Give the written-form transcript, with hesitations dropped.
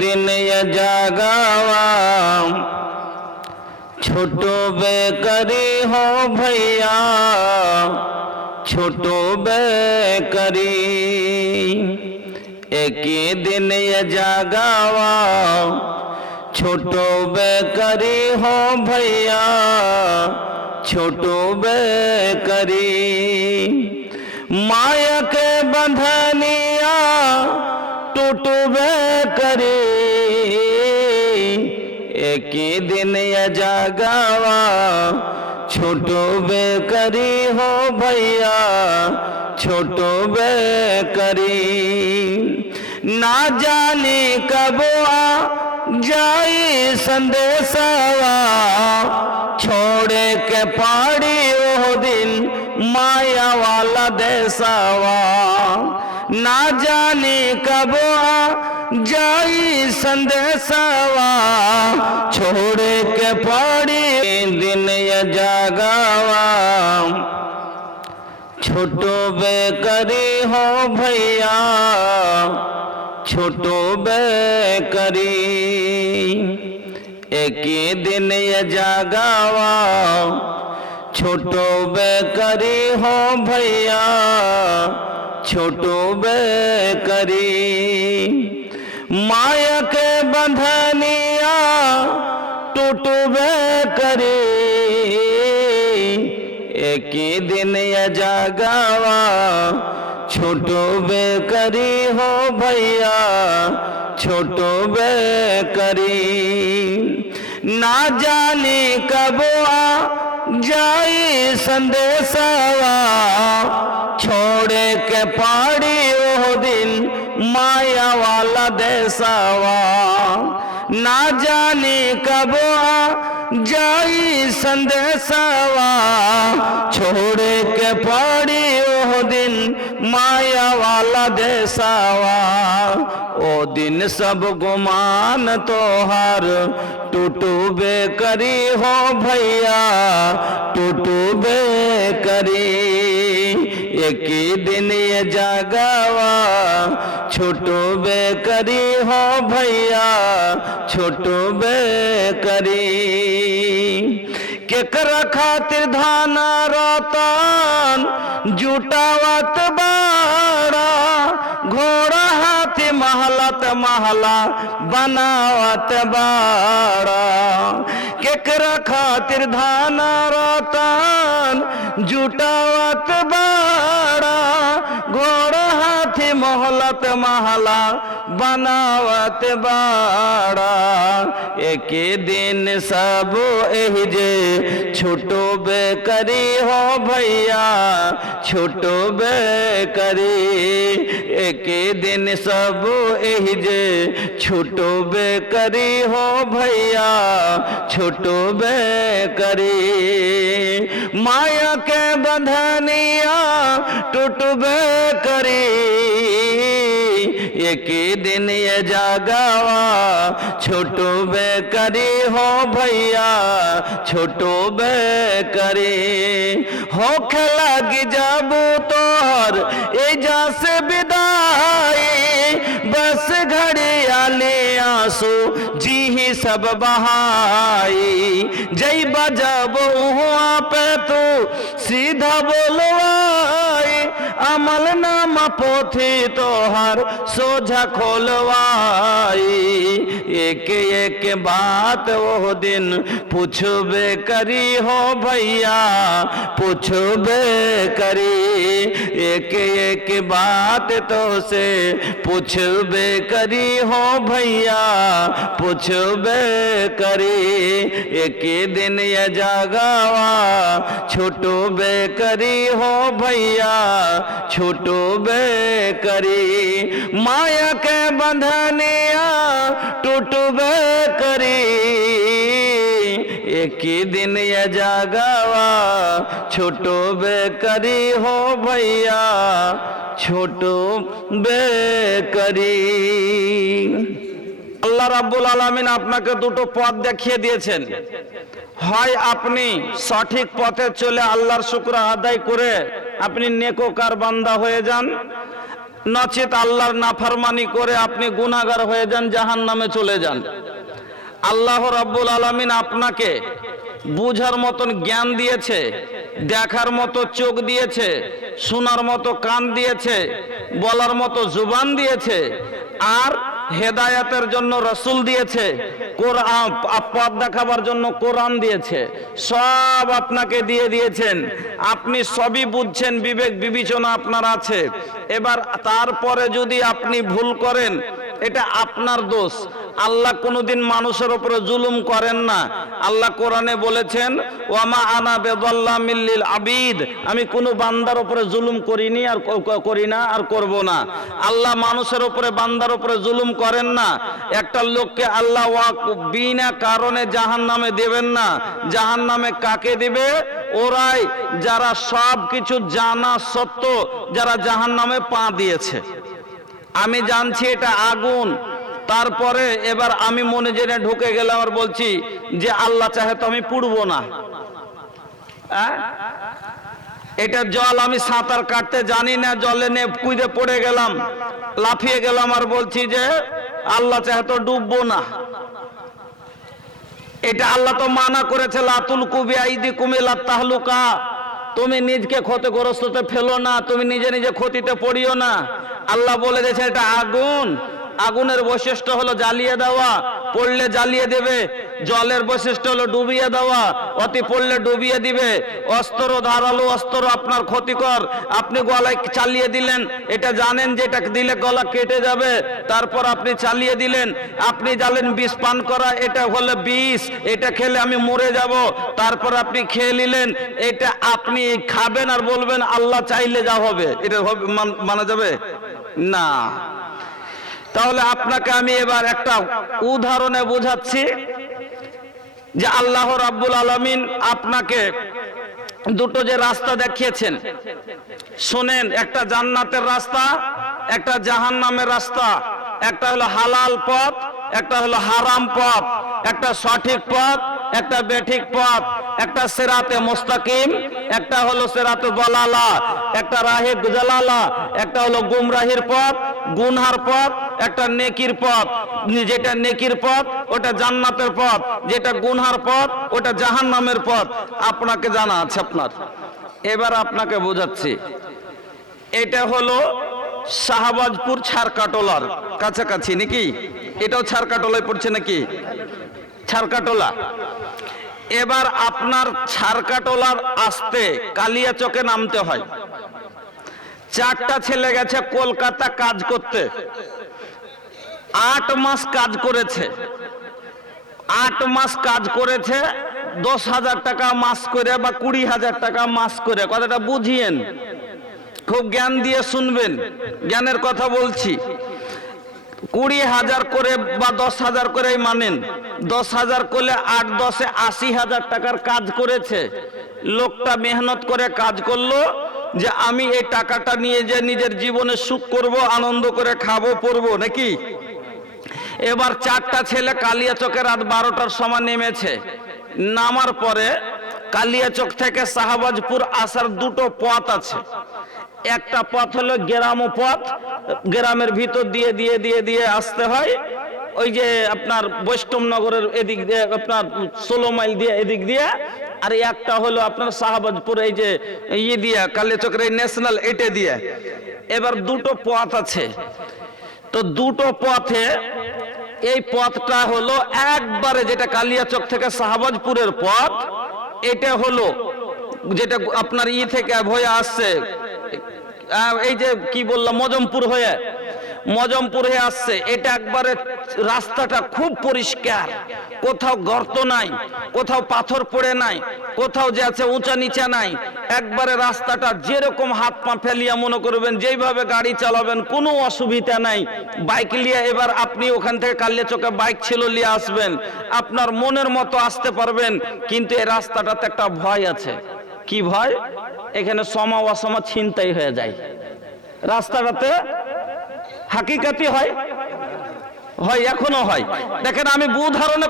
दिन ये जागावा छोटो बेकरी हो भैया छोटो बेकरी एक ही दिन ये जागावा छोटो बेकरी हो भैया छोटो बेकरी माया के बंधनिया टूटो बेकरी एक ही दिन ये जागावा छोटो बेकरी हो भैया छोटो बेकरी ना जाने कब आ जाई संदेशवा छोड़े के पाड़ी वो दिन माया वाला देशवा ना जाने कब आ जाई संदेशवा छोड़े के पाड़ी दिन ये जागावा छोटो बेकरी हो भैया छोटो बेकरी एक ही दिन ये जागावा छोटो बेकरी हो भैया छोटो बेकरी माया के बंधनिया टूटो बेकरी एक ही दिन ये जागावा छोटो बेकरी हो भैया छोटो बेकरी ना जाने कब आ जाई संदेशवा छोड़े के पाड़ी वो दिन माया वाला देशवा ना जाने कब आ जाई संदेशवा छोड़े के पाड़ी वो दिन माया वाला देशवा ओ दिन सब गुमान तोहार टूटू बेकरी हो भैया टूटू बेकरी एक ही दिन ये जागावा छोटू बेकरी हो भैया छोटू बेकरी केकरा खातिर धाना रतन जुटावत बाड़ा घोड़ा हाथी महलत महला बनावत बाड़ा केकरा खातिर धाना रतन जुटावत बाड़ा घोड़ा हाथी महलत महला बनावत बाड़ा एक दिन सब एही जे छोटो बेकरी हो भैया छोटो बेकरी एक दिन सब एही जे छोटो बेकरी हो भैया छोटो बेकरी माया के बंधनिया टूटबे करी एक दिन ये जागावा छोटो बेकरी हो भैया छोटो बेकरी हो लगी जाबू तोर एजा से विदाई बस घड़ी आले आंसू जी ही सब बहाई जय बजब हुआ पे तू सीधा बोलवाई अमल नाम पोथी तोहर सोझा खोलवाई एक एक बात वो दिन पूछबे करी हो भैया पूछबे करी एक एक बात तो से पूछबे करी हो भैया पूछबे करी एक दिन ये जागावा छोटो बेकरी हो भैया छोटो बेकरी माया के बंधनिया टूटबे करी एक दिन ये जागावा छोटो बेकरी हो भैया छोटो बेकरी। আল্লাহ রাব্বুল আলামিন আপনাকে দুটো পথ দেখিয়ে দিয়েছেন, হয় আপনি সঠিক পথে চলে আল্লাহর শুকর আদায় করে আপনি নেককার বান্দা হয়ে যান, নচেত আল্লাহর নাফরমানি করে আপনি গুনাহগার হয়ে যান, জাহান্নামে চলে যান। আল্লাহ রাব্বুল আলামিন আপনাকে বুঝার মতন জ্ঞান দিয়েছে, দেখার মতো চোখ দিয়েছে, শোনার মতো কান দিয়েছে, বলার মতো জুবান দিয়েছে, আর হেদায়াতের জন্য রাসূল দিয়েছে, কোরআন পথ দেখাবার জন্য কোরআন দিয়েছে, সব আপনাকে দিয়ে দিয়েছেন। আপনি সবই বুঝছেন, বিবেক বিবেচনা আপনার আছে। এবার তারপরে যদি আপনি ভুল করেন, এটা আপনার দোষ। আল্লাহ কোনোদিন মানুষের উপরে জুলুম করেন না। আল্লাহ কোরআনে বলেছেন, ওয়ামা আনা বিযাল্লামিল লিল আবিদ, আমি কোনো বান্দার উপরে জুলুম করিনি আর করি না আর করব না। আল্লাহ মানুষের উপরে বান্দার উপরে জুলুম করেন না। একটা লোককে আল্লাহ বিনা কারণে জাহান্নামে দেবেন না। জাহান্নামে কাকে দিবে? ওরাই যারা সব কিছু জানা সত্ত্বেও যারা জাহান্নামে পা দিয়েছে। আমি জানছি এটা আগুন, তারপরে এবার আমি মনে জেনে ঢুকে গেলাম আর বলছি যে আল্লাহ চাহে তো আমি পুড়বো না। এটা জল, আমি সাঁতার কাটতে জানি না, জলে নে কুইদে পড়ে গেলাম, লাফিয়ে গেলাম আর বলছি যে আল্লাহ চাহে তো ডুববো না। এটা আল্লাহ তো মানা করেছে, লাতুল কুবি আইদিকুম ইলা তাহলুকা, তুমি নিজকে ক্ষতিগ্রস্ততে ফেলো না, তুমি নিজে নিজে ক্ষতিতে পড়িও না। আল্লাহ বলে দিয়েছে এটা আগুন। আগুনের বৈশিষ্ট্য হলো জ্বালিয়ে দেওয়া, পড়লে জ্বালিয়ে দেবে। জলের বৈশিষ্ট্য হলো ডুবিয়ে দেওয়া, অতি পড়লে ডুবিয়ে দিবে। অস্ত্র, ধারালো অস্ত্র আপনার ক্ষতিকর, আপনি গলায় চালিয়ে দিলেন, এটা জানেন যে এটা দিলে গলা কেটে যাবে, তারপর আপনি চালিয়ে দিলেন। আপনি জানেন বিষ পান করা, এটা হলো বিষ, এটা খেলে আমি মরে যাব, তারপর আপনি খেয়ে নিলেন। এটা আপনি খাবেন আর বলবেন আল্লাহ চাইলে যা হবে, এটা মানা যাবে না। তাহলে আপনাকে আমি এবার একটা উদাহরণে বোঝাচ্ছি যে আল্লাহ রাব্বুল আলামিন আপনাকে দুটো যে রাস্তা দেখিয়েছেন, শুনেন, একটা জান্নাতের রাস্তা, একটা জাহান্নামের রাস্তা। একটা হলো হালাল পথ, একটা হলো হারাম পথ, একটা সঠিক পথ, একটা বেঠিক পথ, একটা সিরাতে মুস্তাকিম, একটা হলো সিরাতে দালালা, একটা রাহে জালালা, একটা হলো গুমরাহির পথ, গুনহার পথ, একটা নেকির পথ। যেটা নেকির পথ ওটা জান্নাতের পথ, যেটা গুনহার পথ ওটা জাহান্নামের পথ। আপনাকে জানা আছে আপনার। এবার আপনাকে বোঝাচ্ছি, এটা হলো শাহবাজপুর ছারকাটোলার কাছাকাছি নাকি? এটাও ছারকাটোলায় পড়ছে নাকি? ছারকাটোলা। এবার আপনার ছারকাটোলার আসতে কালিয়াচকে নামতে হয়। 4টা ছেলে গেছে কলকাতা কাজ করতে, 8 মাস কাজ করেছে। 8 মাস কাজ করেছে, 10,000 টাকা মাস করে বা 20,000 টাকা মাস করে। কথাটা বুঝিয়েন, খুব জ্ঞান দিয়ে শুনবেন, জ্ঞানের কথা বলছি। 20,000 করে বা 10,000 করেই মানেন, 10,000 করলে 8 10 80,000 টাকার কাজ করেছে। লোকটা মেহনত করে কাজ করলো যে আমি এই টাকাটা নিয়ে যে নিজের জীবনে সুখ করব, আনন্দ করে খাবো পরবো নাকি। এবার 4টা ছেলে কালিয়াচকে রাত 12টার সময় নেমেছে। নামার পরে কালিয়াচক থেকে শাহবাজপুর আসার 2টো পথ আছে। একটা পথ হলো গ্রাম পথ, গ্রামের ভিতর দিয়ে দিয়ে দিয়ে দিয়ে আসতে হয়, ওই যে আপনার বৈষ্ণবনগরের এদিক দিয়ে, আপনার 16 মাইল দিয়ে এদিক দিয়ে। আর একটা হলো আপনার শাহবাজপুর এই যে দিয়ে কালিয়াচকের এই ন্যাশনাল এটা দিয়ে। এবার 2টো পথ আছে। তো 2টো পথে এই পথটা হলো একবারে যেটা কালিয়াচক থেকে শাহবাজপুরের পথ, এটা হলো যেটা আপনার থেকে হয়ে আসছে, এই যে কি বললাম, মজমপুর হয়ে আসছে। এটা একবারে রাস্তাটা খুব পরিষ্কার, কোথাও গর্ত নাই, কোথাও পাথর পড়ে নাই, কোথাও যে আছে উঁচা নিচা নাই। একবারে রাস্তাটা যেরকম হাত পা ফেলিয়া মনে করবেন যেইভাবে গাড়ি চালাবেন কোনো অসুবিধা নাই। বাইক নিয়ে এবার আপনি ওখান থেকে কালিয়াচকে বাইক ছিল নিয়ে আসবেন, আপনার মনের মতো আসতে পারবেন। কিন্তু এই রাস্তাটাতে একটা ভয় আছে। কি ভয়? এখানে সমা অসমা ছিনতাই হয়ে যায়। রাস্তাটাতে হাকিকাতি হয়, এখনো হয়। দেখেন আমি উদাহরণে